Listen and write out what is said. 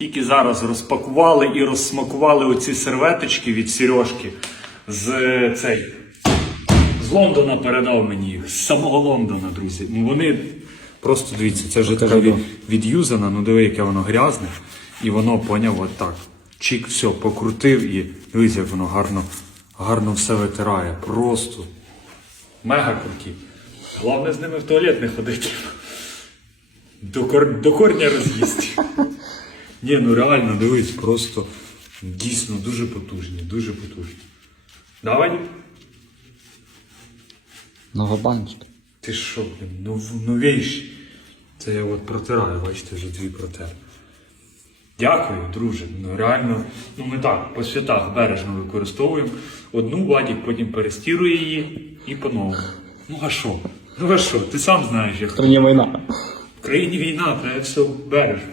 Тільки зараз розпакували і розсмакували оці серветочки від Сережки з е, цей. З Лондона передав мені їх, з самого Лондона, друзі. Ну вони просто дивіться, це вже така від, від'юзана, ну диви, яке воно грязне. І воно поняв от так. Чик, все, покрутив і дивись, як воно гарно, гарно все витирає. Просто мега круті. Головне з ними в туалет не ходити. До, кор... до корня роз'їсти. Ні, ну реально, дивись, просто дійсно дуже потужні, дуже потужні. Давай. Новобанчик. Ти що, блін, нов, новіші. Це я от протираю, бачите, вже дві протер. Дякую, друже. Ну реально, ну ми так, по святах бережно використовуємо. Одну Вадік потім перестірує її і по-новому. Ну а що? Ну а що? Ти сам знаєш, як Країна війна. в країні війна, треба все бережно.